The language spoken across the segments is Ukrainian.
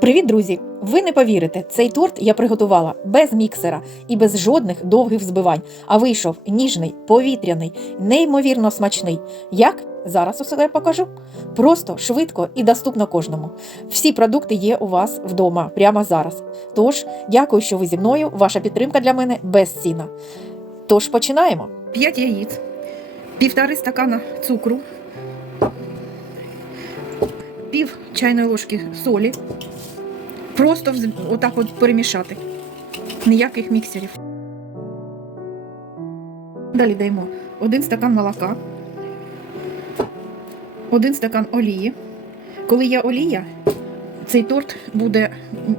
Привіт, друзі! Ви не повірите, цей торт я приготувала без міксера і без жодних довгих взбивань, а вийшов ніжний, повітряний, неймовірно смачний. Як? Зараз усе покажу. Просто, швидко і доступно кожному. Всі продукти є у вас вдома прямо зараз. Тож, дякую, що ви зі мною. Ваша підтримка для мене безцінна. Тож починаємо. 5 яиц, півтори стакана цукру, пів чайної ложки солі. Просто отак от перемішати. Ніяких міксерів. Далі даємо один стакан молока, один стакан олії. Коли є олія, цей торт буде,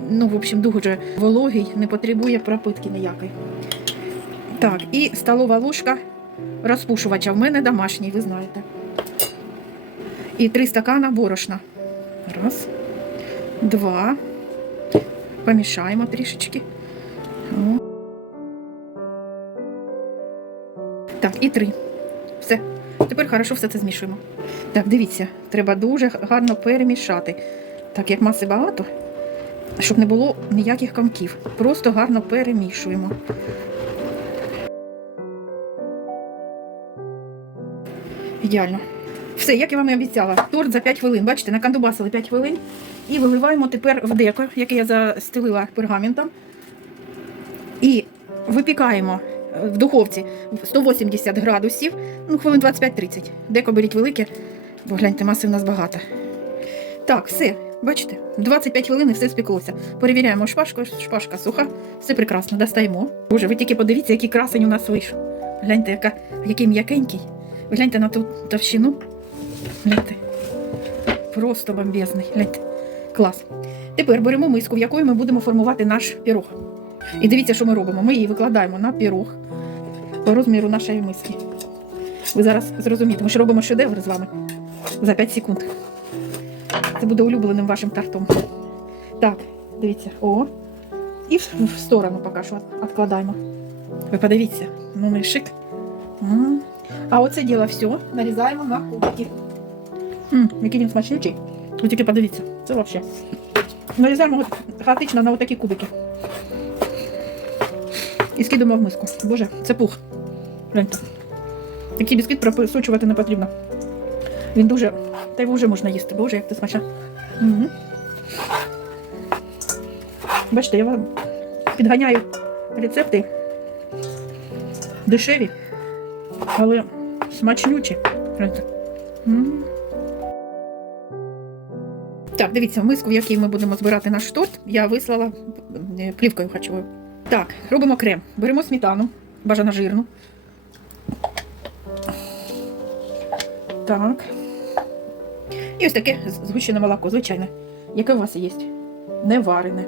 ну, в общем, дуже вологий, не потребує пропитки ніякої. Так, і столова ложка розпушувача. В мене домашній, ви знаєте. І три стакана борошна. Раз, два. Помішаємо трішечки. Так, і три. Все. Тепер хорошо все це змішуємо. Так, дивіться, треба дуже гарно перемішати. Так як маси багато, щоб не було ніяких комків. Просто гарно перемішуємо. Ідеально. Все, як я вам і обіцяла, торт за 5 хвилин. Бачите, накандубасили 5 хвилин. І виливаємо тепер в деко, яке я застелила пергаментом. І випікаємо е, в духовці 180 градусів, ну, хвилин 25-30. Деко беріть велике, бо гляньте, маси в нас багато. Так, все, бачите, 25 хвилин і все спеклося. Перевіряємо шпажку, шпажка суха, все прекрасно, достаємо. Боже, ви тільки подивіться, який красень у нас вийшов. Гляньте, яка, який м'якенький. Гляньте на ту товщину. Гляньте. Просто бомбезний. Гляньте. Клас. Тепер беремо миску, в якої ми будемо формувати наш пірог. І дивіться, що ми робимо. Ми її викладаємо на пірог по розміру нашої миски. Ви зараз зрозумієте, ми ж робимо шедевр з вами за 5 секунд. Це буде улюбленим вашим тортом. Так, дивіться. О. І в, сторону поки що відкладаємо. Ви подивіться, ну не шик. А оце діло все нарізаємо на кубики. М, який він смачнючий. Ви тільки подивіться, це взагалі. Нарізаємо от хаотично на отакі кубики. І скидемо в миску. Боже, це пух. Гляньте. Такий бісквіт просочувати не потрібно. Він дуже. Та його вже можна їсти. Боже, як це смачно. Угу. Бачите, я вам підганяю рецепти дешеві, але смачнючі. Гляньте. М. Так, дивіться, миску, в якій ми будемо збирати наш торт, я вислала е, плівкою харчовою. Так, робимо крем. Беремо сметану, бажано жирну. Так. І ось таке згущене молоко, звичайне. Яке у вас є? Не варене.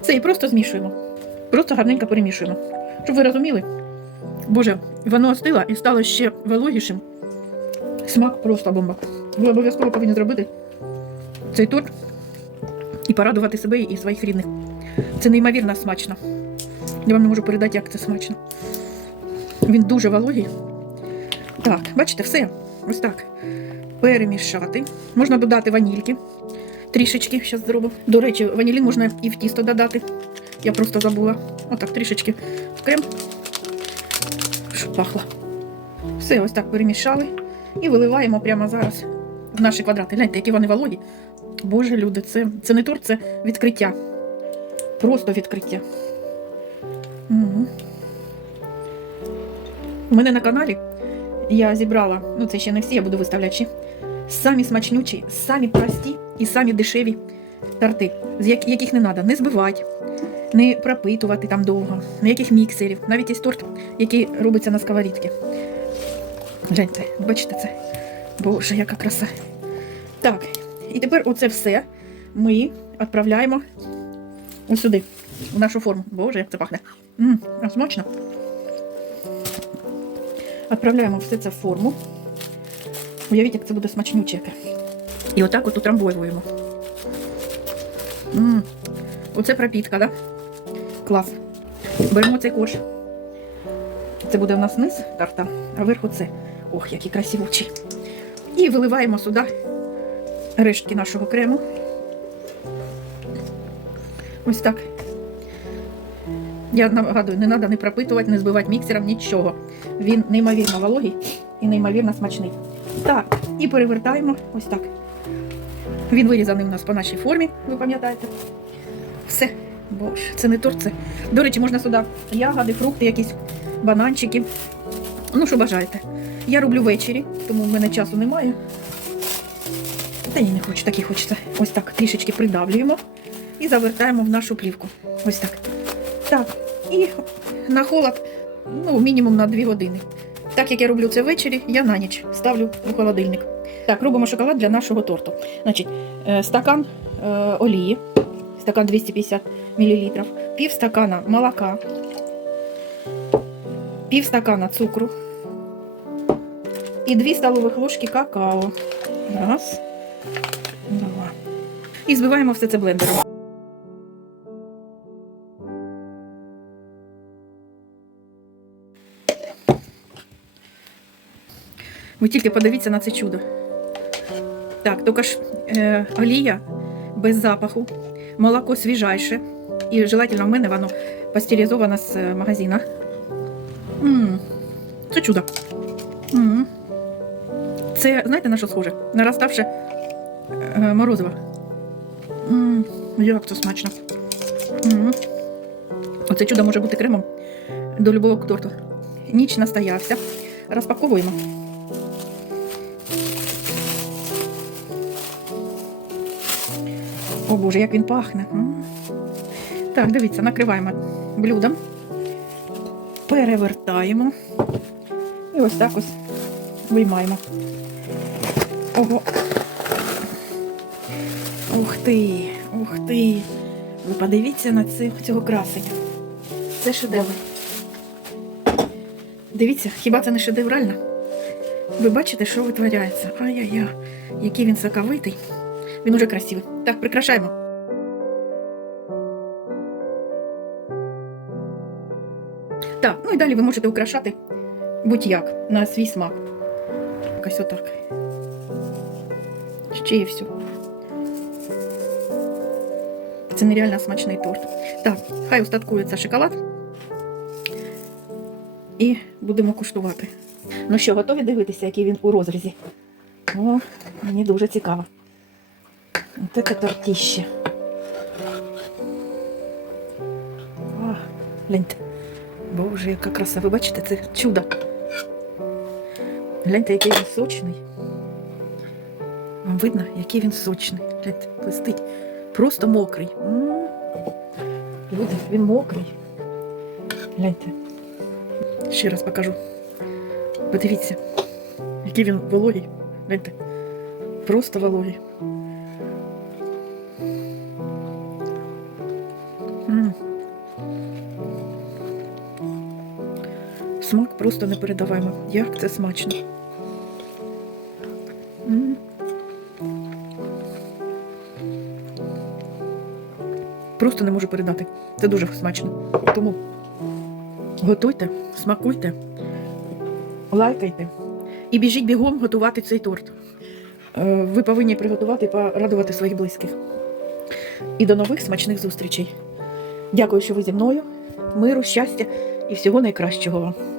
Це і просто змішуємо. Просто гарненько перемішуємо. Щоб ви розуміли, боже, воно остило і стало ще вологішим. Смак просто бомба. Ви обов'язково повинні зробити цей торт і порадувати себе і своїх рідних. Це неймовірно смачно. Я вам не можу передати, як це смачно. Він дуже вологий. Так, бачите, все. Ось так. Перемішати. Можна додати ванільки. Трішечки, зараз зробимо. До речі, ванілін можна і в тісто додати. Я просто забула. Отак, трішечки в крем. Щоб пахло. Все, ось так перемішали. І виливаємо прямо зараз в наші квадрати. Гляньте, які вони вологі. Боже, люди, це, це не торт, це відкриття. Просто відкриття. Угу. У мене на каналі я зібрала, ну це ще не всі, я буду виставляти самі смачнючі, самі прості і самі дешеві торти, з яких не треба не збивати, не пропитувати там довго, ніяких міксерів. Навіть є торт, який робиться на сковорідці. Гляньте, бачите це? Боже, яка краса. Так, і тепер оце все ми відправляємо сюди, в нашу форму. Боже, як це пахне. М, смачно. Відправляємо все це в форму. Уявіть, як це буде смачнюче. І отак от утрамбовуємо. М, Оце пропітка, да? Клас. Беремо цей корж. Це буде у нас низ тарта, а вверху це. Ох, які красивучі. І виливаємо сюди рештки нашого крему. Ось так. Я нагадую, не треба не пропитувати, не збивати міксером, нічого. Він неймовірно вологий і неймовірно смачний. Так, і перевертаємо ось так. Він вирізаний у нас по нашій формі, ви пам'ятаєте. Все. Боже, це не торт, це. До речі, можна сюди ягоди, фрукти, якісь бананчики. Ну, що бажаєте. Я роблю ввечері, тому в мене часу немає. Та ні, не хочу, так і хочеться. Ось так трішечки придавлюємо і завертаємо в нашу плівку. Ось так. Так, і на холод, ну, мінімум на 2 години. Так як я роблю це ввечері, я на ніч ставлю у холодильник. Так, робимо шоколад для нашого торту. Значить, е, стакан е, олії, стакан 250 мл, пів стакана молока, пів стакана цукру і 2 столових ложки какао. Раз, два. І збиваємо все це блендером. Ви тільки подивіться на це чудо. Так, тільки ж е, олія без запаху, молоко свіжайше. І желательно в мене воно пастеризоване з е, магазина. Це чудо. Це, знаєте, на що схоже? На розставше морозиво. як це смачно. Оце чудо може бути кремом до любого торту. Ніч настоявся. Розпаковуємо. О Боже, як він пахне. Так, дивіться, накриваємо блюдом, перевертаємо і ось так ось виймаємо. Ого. Ух ти, ух ти. Ви подивіться на це, цього красення. Це шедевр. Дивіться, хіба це не шедеврально? Ви бачите, що витворяється? Ай-яй-яй, який він соковитий. Він уже красивий. Так, прикрашаємо. Так, ну і далі ви можете украшати будь-як на свій смак. Якось отак. Ще і все. Це нереально смачний торт. Так, хай устаткується шоколад. І будемо куштувати. Ну що, готові дивитися, який він у розрізі? О, мені дуже цікаво. От це тортіще. О, гляньте. Боже, яка краса. Ви бачите, це чудо. Гляньте, який він сочний. Вам видно, який він сочний. Гляньте, блистить. Просто мокрий. Люди, він мокрий. Гляньте. Ще раз покажу. Подивіться, який він вологий. Гляньте. Просто вологий. Смак просто не передаваємо. Як це смачно. Просто не можу передати. Це дуже смачно. Тому готуйте, смакуйте, лайкайте і біжіть бігом готувати цей торт. Е, Ви повинні приготувати і порадувати своїх близьких. І до нових смачних зустрічей. Дякую, що ви зі мною. Миру, щастя і всього найкращого вам.